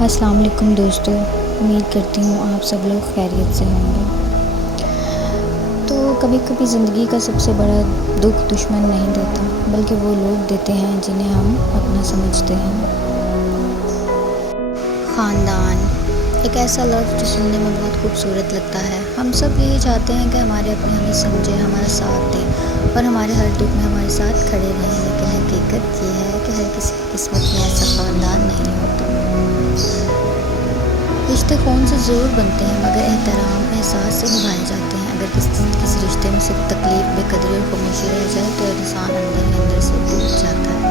السلام علیکم دوستو، امید کرتی ہوں آپ سب لوگ خیریت سے ہوں گے۔ تو کبھی کبھی زندگی کا سب سے بڑا دکھ دشمن نہیں دیتا، بلکہ وہ لوگ دیتے ہیں جنہیں ہم اپنا سمجھتے ہیں۔ خاندان ایک ایسا لفظ جو سننے میں بہت خوبصورت لگتا ہے۔ ہم سب یہی چاہتے ہیں کہ ہمارے اپنے ہمیں سمجھیں، ہمارا ساتھ دیں اور ہمارے ہر دکھ میں ہمارے ساتھ کھڑے رہیں، لیکن حقیقت یہ ہے کہ ہر کسی کی قسمت میں ایسا خاندان نہیں ہوتا۔ رشتے خون سے ضرور بنتے ہیں، مگر احترام احساس سے نبھائے جاتے ہیں۔ اگر کسی رشتے میں صرف تکلیف، بے قدری اور خاموشی رہ جائے تو انسان اندر ہی اندر سے ٹوٹ جاتا ہے۔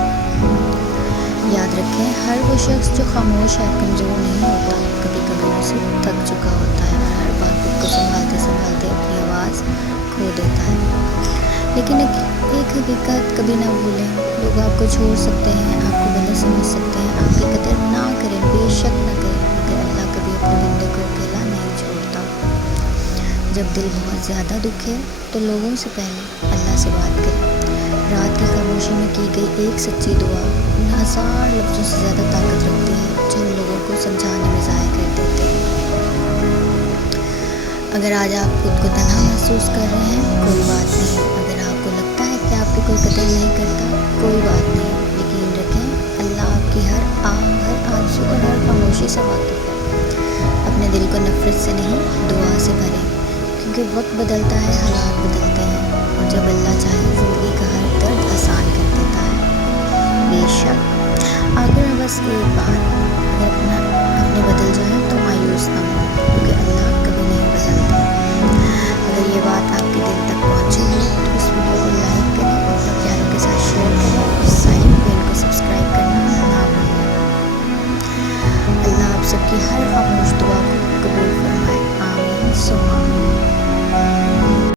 یاد رکھیں، ہر وہ شخص جو خاموش ہے کمزور نہیں ہوتا، کبھی کبھی وہ صرف تھک چکا ہوتا ہے اور ہر بار خود کو سنبھالتے سنبھالتے اپنی آواز کھو دیتا ہے۔ لیکن ایک حقیقت کبھی نہ بھولیں، لوگ آپ کو چھوڑ سکتے ہیں، آپ کو غلط سمجھ سکتے ہیں، آپ کی قدر نہ کریں، بے شک نہ کریں، مگر اللہ کبھی اپنے بندے کو اکیلا نہیں چھوڑتا۔ جب دل بہت زیادہ دکھے تو لوگوں سے پہلے اللہ سے بات کریں۔ رات کی خاموشی میں کی گئی ایک سچی دعا ان ہزار لفظوں سے زیادہ طاقت رکھتی ہے جو ہم لوگوں کو سمجھانے میں ضائع کر دیتے ہیں۔ اگر آج آپ خود کو تنہا محسوس کر رہے ہیں، کوئی بات نہیں۔ اگر آپ کو لگتا ہے کہ آپ کی کوئی قدر نہیں کرتا، کوئی بات نہیں۔ یقین رکھیں، اللہ آپ کی ہر آہ، ہر آرزو اور ہر خاموشی سے واقف ہے۔ اپنے دل کو نفرت سے نہیں، دعا سے بھریں، کیونکہ وقت بدلتا ہے، حالات بدلتے ہیں، اور جب اللہ چاہے زندگی کا ہر درد آسان کر دیتا ہے۔ بے شک آخر میں بس ایک بات، اگر اپنے بدل جائیں تو مایوس نہ ہوں، کیونکہ اللہ کبھی نہیں بدلتا۔ اگر یہ بات آپ کے دل تک پہنچی ہو تو اس ویڈیو کو لائک کریں، اپنے پیاروں کے ساتھ شیئر کریں اور سائن بین کو سبسکرائب کرنا نہ بھولیں۔ اللہ آپ سب کی ہر خاموش دعا کو